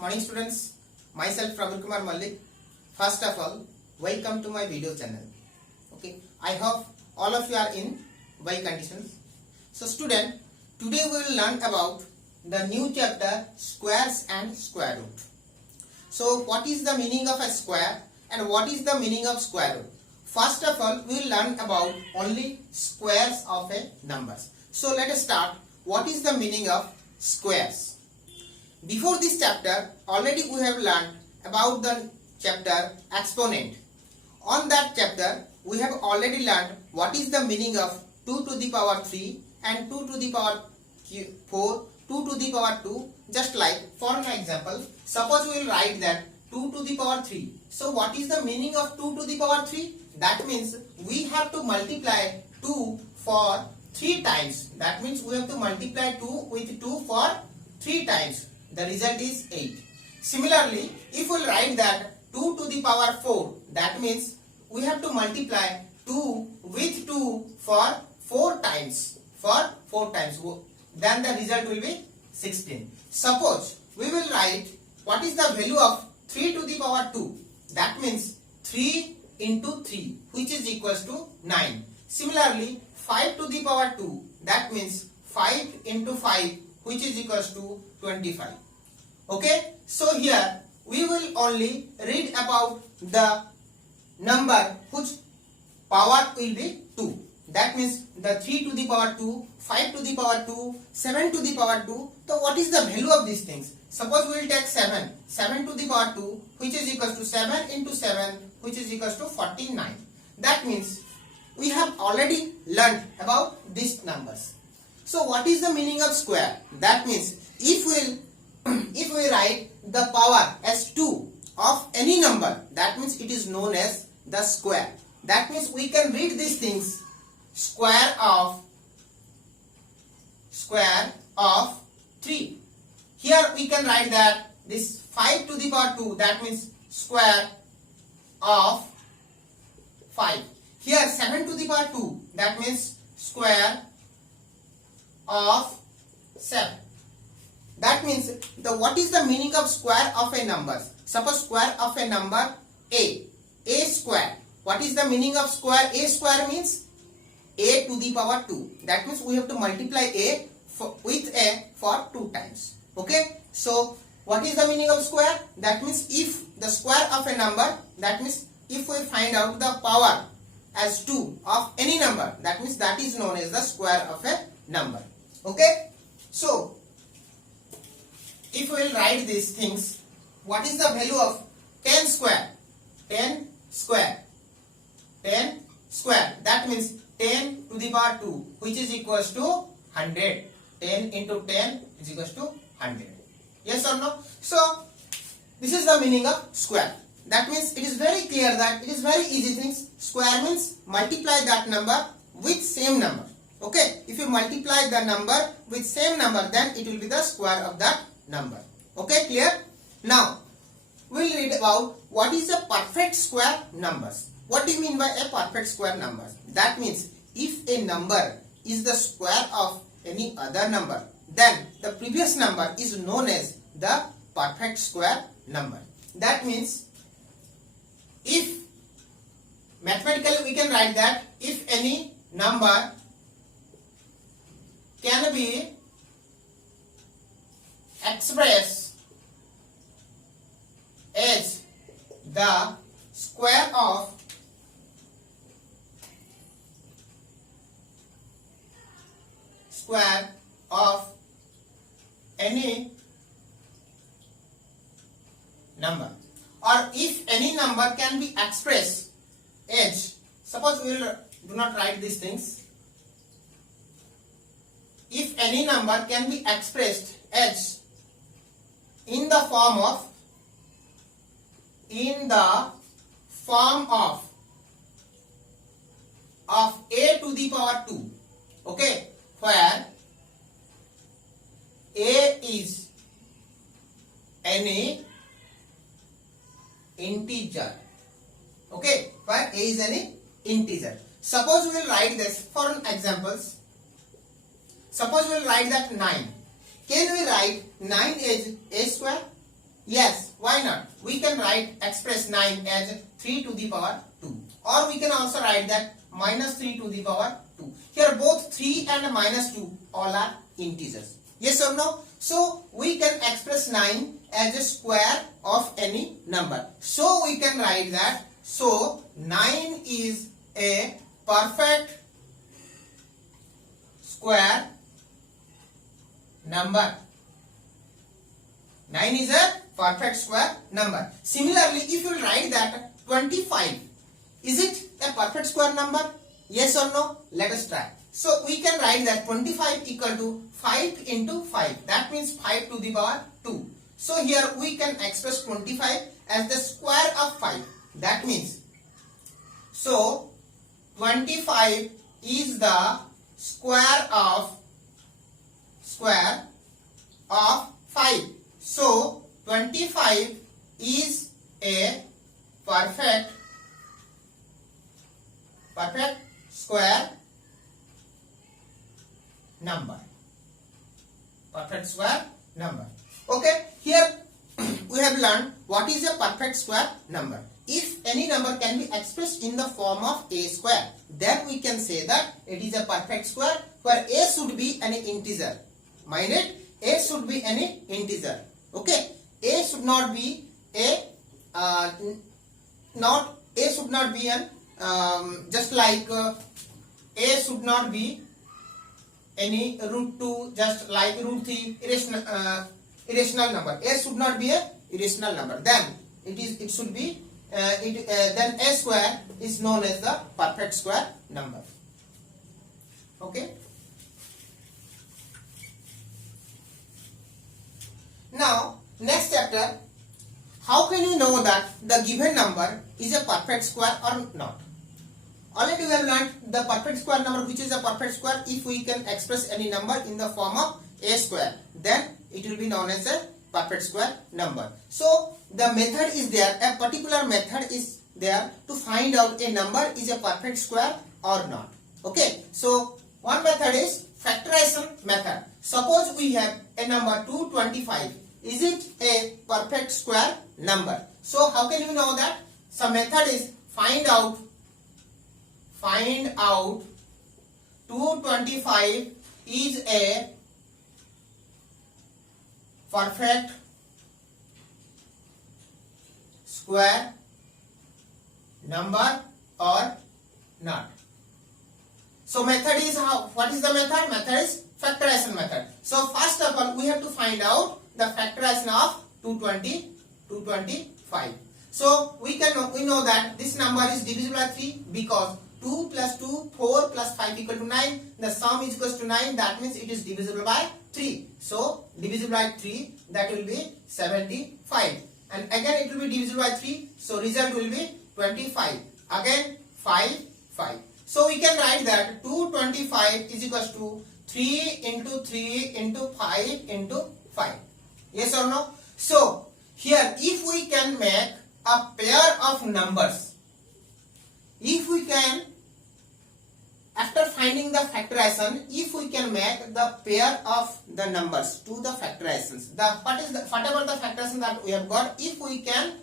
Morning students, myself Praveen Kumar Mallik. First of all, welcome to my video channel. Okay, I hope all of you are in well conditions. So student, today we will learn about the new chapter squares and square root. So what is the meaning of a square and what is the meaning of square root? First of all, we will learn about only squares of a numbers. So let us start. What is the meaning of squares? Before this chapter, already we have learned about the chapter exponent. On that chapter, we have already learned what is the meaning of 2 to the power 3 and 2 to the power 4, 2 to the power 2. Just like, for an example, suppose we will write that 2 to the power 3. So what is the meaning of 2 to the power 3? That means we have to multiply 2 for 3 times. That means we have to multiply 2 with 2 for 3 times. The result is 8. Similarly, if we write that 2 to the power 4, that means we have to multiply 2 with 2 for 4 times. Then the result will be 16. Suppose we will write what is the value of 3 to the power 2. That means 3 into 3, which is equals to 9. Similarly, 5 to the power 2, that means 5 into 5, which is equals to 25. Okay, so here we will only read about the number whose power will be 2. That means the 3 to the power 2, 5 to the power 2, 7 to the power 2. So what is the value of these things? Suppose we will take 7 to the power 2, which is equals to 7 into 7, which is equals to 49. That means we have already learned about these numbers. So what is the meaning of square? That means if we write the power as 2 of any number, that means it is known as the square. That means we can read these things square of 3. Here we can write that this 5 to the power 2, that means square of 5. Here 7 to the power 2, that means square of 7. That means what is the meaning of square of a number? Suppose square of a number a square. What is the meaning of square? A square means a to the power 2. That means we have to multiply a with a for 2 times. Okay. So what is the meaning of square? That means if the square of a number, that means if we find out the power as 2 of any number, that means that is known as the square of a number. Okay. So if we will write these things, what is the value of 10 square? 10 square. That means 10 to the power 2, which is equals to 100. 10 into 10 is equals to 100. Yes or no? So this is the meaning of square. That means it is very clear that it is very easy things. Square means multiply that number with same number. Okay. If you multiply the number with same number, then it will be the square of that number. Okay, clear? Now we will read about what is a perfect square numbers. What do you mean by a perfect square number? That means if a number is the square of any other number, then the previous number is known as the perfect square number. That means if mathematically we can write that if any number can be expressed as the square of any number, or if any number can be expressed as, suppose we will do not write these things. If any number can be expressed as in the form of a to the power 2, okay, where a is any integer, okay, where a is any integer. Suppose we will write this for examples. Suppose we will write that 9. Can we write 9 as a square? Yes, why not? We can express 9 as 3 to the power 2, or we can also write that minus 3 to the power 2. Here both 3 and minus 2 all are integers. Yes or no? So we can express 9 as a square of any number. So we can write that, so 9 is a perfect square number. 9 is a perfect square number. Similarly, if you write that 25, is it a perfect square number? Yes or no? Let us try. So we can write that 25 equal to 5 into 5. That means 5 to the power 2. So here we can express 25 as the square of 5. That means, so 25 is the square of 5. So 25 is a perfect square number. Perfect square number. Okay, here we have learned what is a perfect square number. If any number can be expressed in the form of a square, then we can say that it is a perfect square, where a should be an integer. Mind it, a should be an integer. Okay, a should not be a should not be an just like a should not be any root 2, just like root 3, irrational number. A should not be a irrational number. Then it should be then a square is known as the perfect square number. Okay. Now next chapter, how can you know that the given number is a perfect square or not? Already we have learned the perfect square number, which is a perfect square if we can express any number in the form of a square, then it will be known as a perfect square number. So the method is there, a particular method is there to find out a number is a perfect square or not. Okay, so one method is factorization method. Suppose we have a number 225. Is it a perfect square number? So how can you know that? Some method is find out 225 is a perfect square number or not. So method is what is the method? Method is factorization method. So first of all we have to find out the factorization of 225. So we know that this number is divisible by 3 because 2 plus 2, 4 plus 5 equal to 9. The sum is equals to 9. That means it is divisible by 3. So divisible by 3, that will be 75. And again it will be divisible by 3. So result will be 25. Again 5. So we can write that 225 is equals to 3 into 3 into 5 into 5. Yes or no? So here if we can make a pair of numbers, if we can, after finding the factorization, if we can make the pair of the numbers to the factorizations, whatever the factorization that we have got, if we can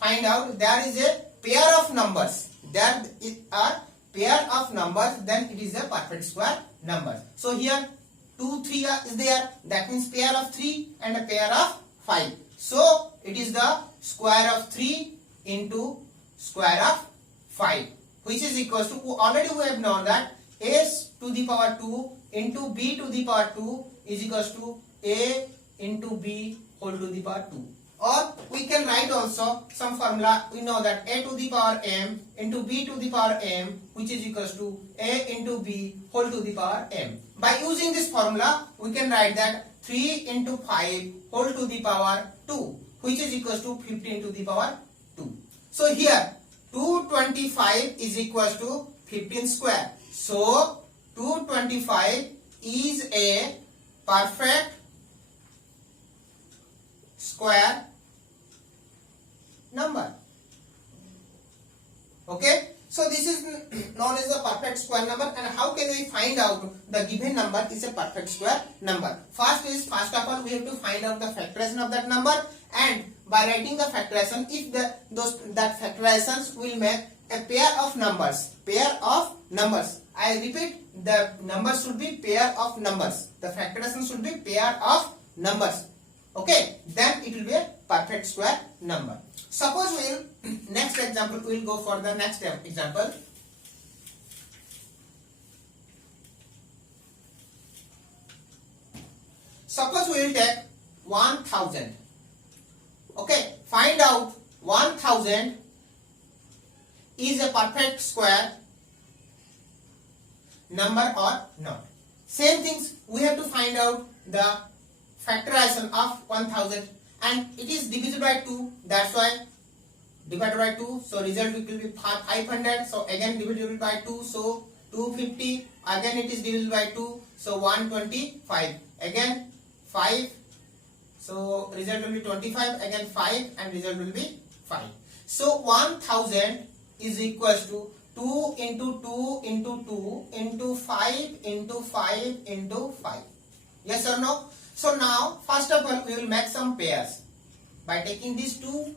find out there is a pair of numbers, then it is a perfect square number. So here 2, 3 is there, that means pair of 3 and a pair of 5. So it is the square of 3 into square of 5, which is equals to, already we have known that a to the power 2 into b to the power 2 is equals to a into b whole to the power 2. Or we can write also some formula. We know that a to the power m into b to the power m, which is equals to a into b whole to the power m. By using this formula, we can write that 3 into 5 whole to the power 2, which is equals to 15 to the power 2. So here 225 is equals to 15 square. So 225 is a perfect square number. Okay, so this is known as the perfect square number. And how can we find out the given number is a perfect square number? First of all we have to find out the factorization of that number, and by writing the factorization, if that factorizations will make a pair of numbers. I repeat, the numbers should be pair of numbers. The factorization should be pair of numbers. Okay, then it will be a perfect square number. Suppose next example, we will go for the next example. Suppose we will take 1000. Okay, find out 1000 is a perfect square number or not. Same things, we have to find out the factorization of 1000, and it is divisible by 2, that's why divided by 2, so result will be 500, so again divisible by 2, so 250, again it is divisible by 2, so 125, again 5, so result will be 25, again 5, and result will be 5. So 1000 is equals to 2 into 2 into 2 into 5 into 5 into 5. Yes or no? So now first of all we will make some pairs. By taking this 2,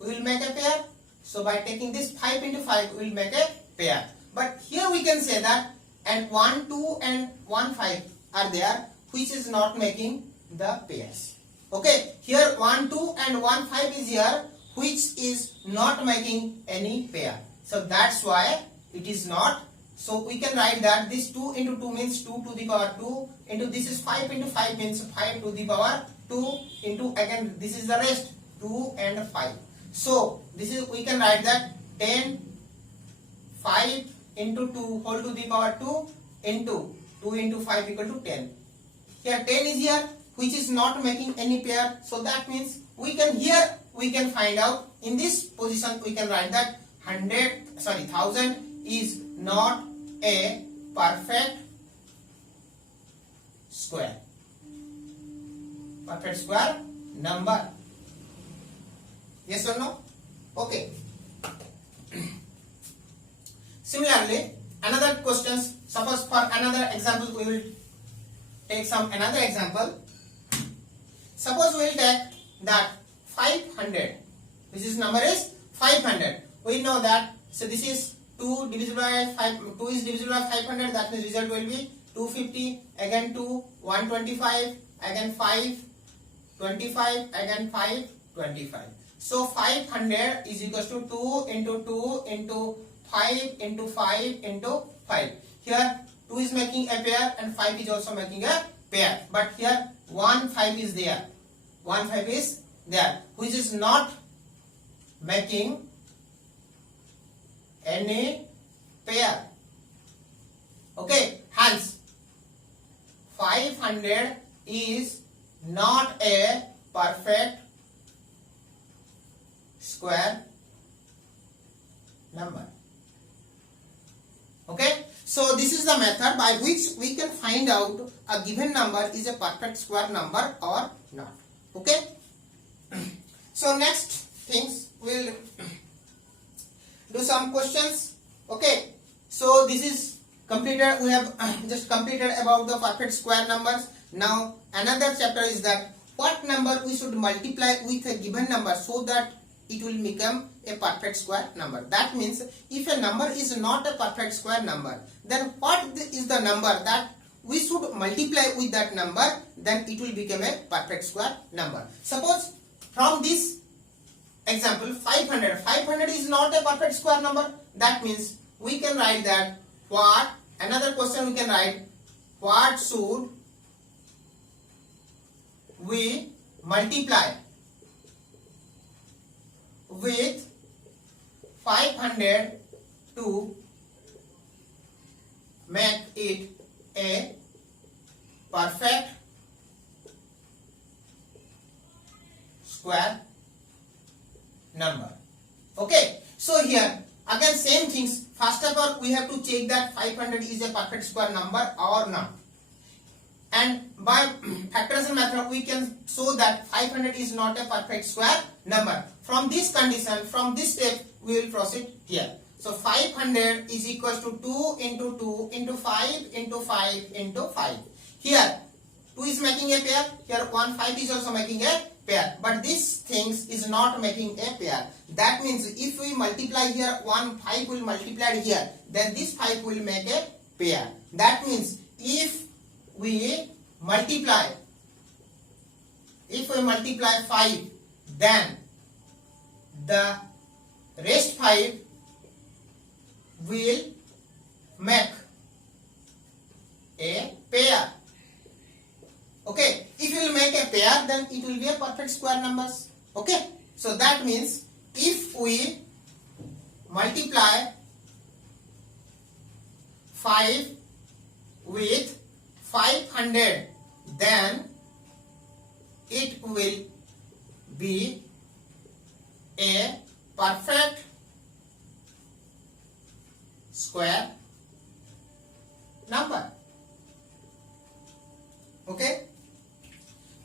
we will make a pair. So by taking this 5 into 5 we will make a pair. But here we can say that and 1 2 and 1 5 are there, which is not making the pairs. Okay, here 1 2 and 1 5 is here, which is not making any pair. So that's why it is not. So we can write that this 2 into 2 means 2 to the power 2 into this is 5 into 5 means 5 to the power 2 into again this is the rest 2 and 5. So this is, we can write that 10 5 into 2 whole to the power 2 into 2 into 5 equal to 10. Here 10 is here, which is not making any pair. So that means we can find out in this position, we can write that 1000 is not a perfect square. Perfect square number. Yes or no? Okay. Similarly, another questions. Suppose for another example, we will take another example. Suppose we will take that 500. This is number is 500. We know that. So this is 2 divisible by 5. 2 is divisible by 500. That means result will be 250. Again 2, 125. Again 5, 25. Again 5, 25. So 500 is equals to 2 into 2 into 5 into 5 into 5. Here 2 is making a pair and 5 is also making a pair. But here 1 5 is there. 1 5 is there, which is not making any pair. Okay, hence 500 is not a perfect square number. Okay, so this is the method by which we can find out a given number is a perfect square number or not. Okay, so next things we'll do some questions. Okay, so this is completed. We have just completed about the perfect square numbers. Now another chapter is that what number we should multiply with a given number so that it will become a perfect square number. That means if a number is not a perfect square number, then what is the number that we should multiply with that number, then it will become a perfect square number. Suppose from this example 500 is not a perfect square number. That means we can write that what, another question we can write, what should we multiply with 500 to make it a perfect square number. Okay, so here again same things. First of all we have to check that 500 is a perfect square number or not, and by factorization method we can show that 500 is not a perfect square number. From this condition, from this step we will proceed here. So 500 is equals to 2 into 2 into 5 into 5 into 5. Here 2 is making a pair. Here 1 5 is also making a pair. But this things is not making a pair. That means if we multiply here 1 5 will multiply here, then this 5 will make a pair. That means if we multiply 5, then the rest 5 will make a pair. Okay, if you will make a pair, then it will be a perfect square numbers. Okay, so that means if we multiply 5 with 500, then it will be a perfect square number. Okay,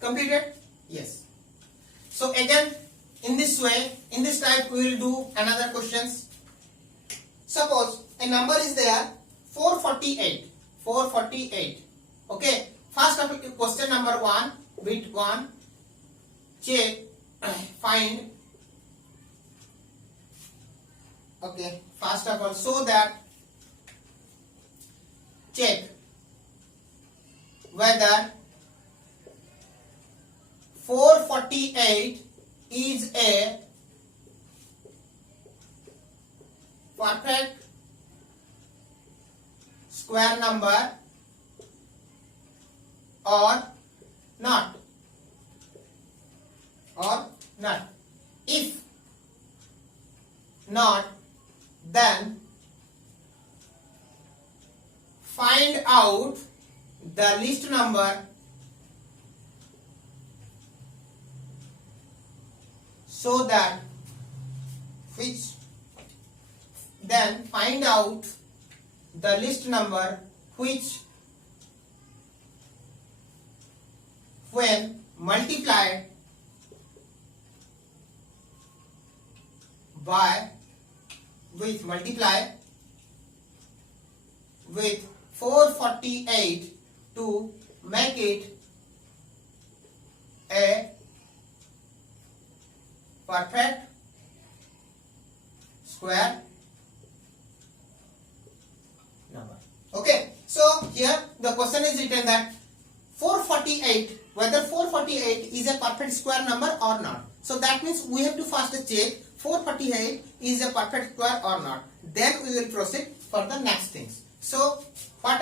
completed? Yes. So again, in this way, in this type, we will do another questions. Suppose a number is there 448. 448. Okay, first of all, question number 1, bit 1, check, find. Okay, first of all, so that check whether 448 is a perfect square number or not. If not, then find out the least number so that then find out the least number which when multiplied with 448 to make it a perfect square number. Okay, so here the question is written that 448, whether 448 is a perfect square number or not. So that means we have to first check 448 is a perfect square or not. Then we will proceed for the next things. So what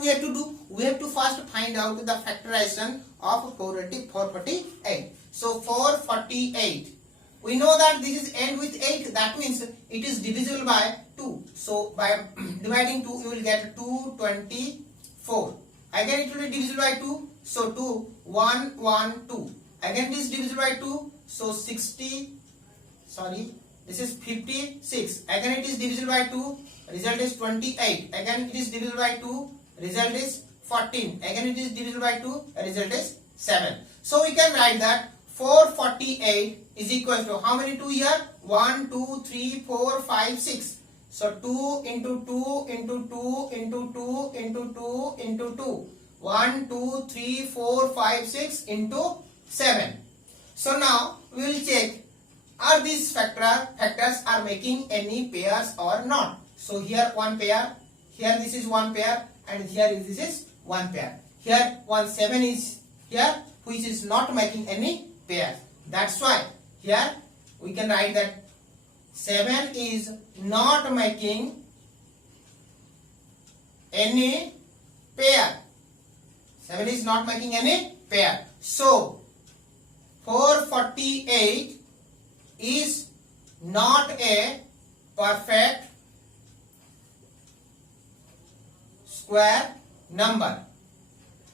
we have to do? We have to first find out the factorization of 448. So 448. We know that this is end with 8. That means it is divisible by 2. So by dividing 2, you will get 224. Again it will be divisible by 2. So 2, 1, 1, 2. Again it is divisible by 2. So 56. Again it is divisible by 2. Result is 28. Again it is divisible by 2. Result is 14. Again it is divisible by 2. Result is 7. So we can write that 448 is equal to how many 2 here? 1, 2, 3, 4, 5, 6. So 2 into 2 into 2 into 2 into 2 into 2. 1, 2, 3, 4, 5, 6 into 7. So now we will check are these factors are making any pairs or not. So here one pair, here this is one pair, and here this is one pair. Here 7 is here, which is not making any pair. That's why here we can write that 7 is not making any pair. 7 is not making any pair. So 448 is not a perfect square number.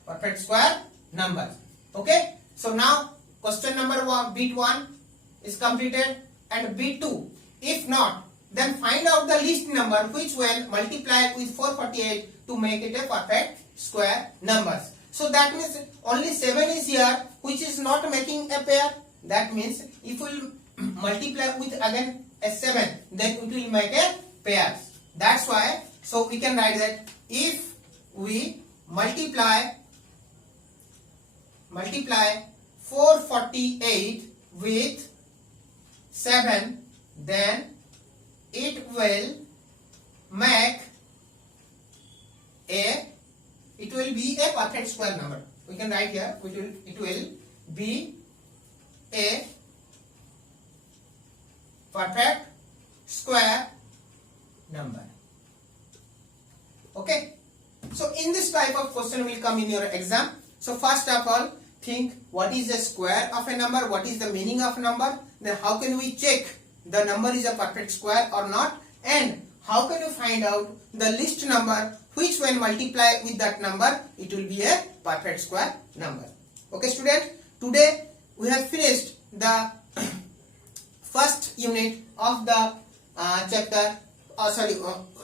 Perfect square number. Okay. So now question number 1, bit 1 is completed, and bit 2. If not, then find out the least number which when multiplied with 448 to make it a perfect square number. So that means only 7 is here, which is not making a pair. That means if we multiply with again a 7, then it will make a pair. That's why, so we can write that if we multiply multiply 448 with 7, then it will make it will be a perfect square number. We can write here it will be a perfect square number. Okay, so in this type of question will come in your exam. So first of all, think what is the square of a number, what is the meaning of number, then how can we check the number is a perfect square or not, and how can you find out the least number which when multiply with that number it will be a perfect square number. Okay student, today we have finished the first unit of the chapter.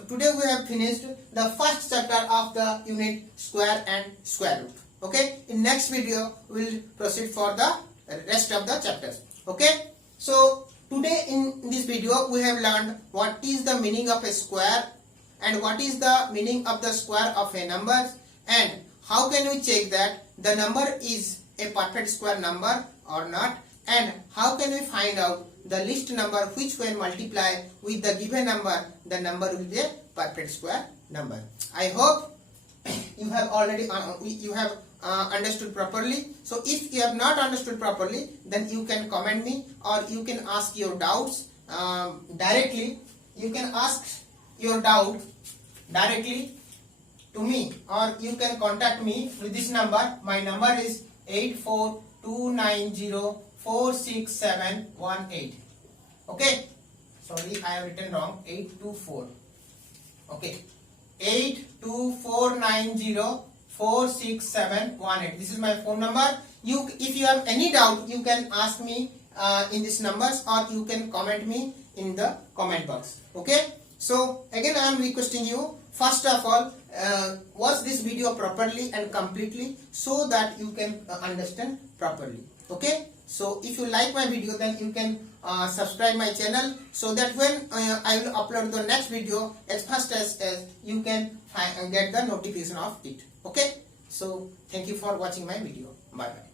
Today we have finished the first chapter of the unit square and square root. Okay, in next video we will proceed for the rest of the chapters. Okay, so today in this video we have learned what is the meaning of a square and what is the meaning of the square of a number, and how can we check that the number is a perfect square number or not, and how can we find out the least number which when multiply with the given number the number will be a perfect square number. I hope you have already understood properly. So if you have not understood properly, then you can comment me or you can ask your doubts directly. You can ask your doubt directly to me, or you can contact me with this number. My number is 8429046718. Okay, sorry, I have written wrong. 824. Okay, 8249046718. This is my phone number. If you have any doubt, you can ask me in these numbers, or you can comment me in the comment box. Okay, so again I am requesting you, first of all, watch this video properly and completely so that you can understand properly. Okay, so if you like my video, then you can subscribe my channel, so that when I will upload the next video as fast as you can get the notification of it. Okay, so thank you for watching my video. Bye bye.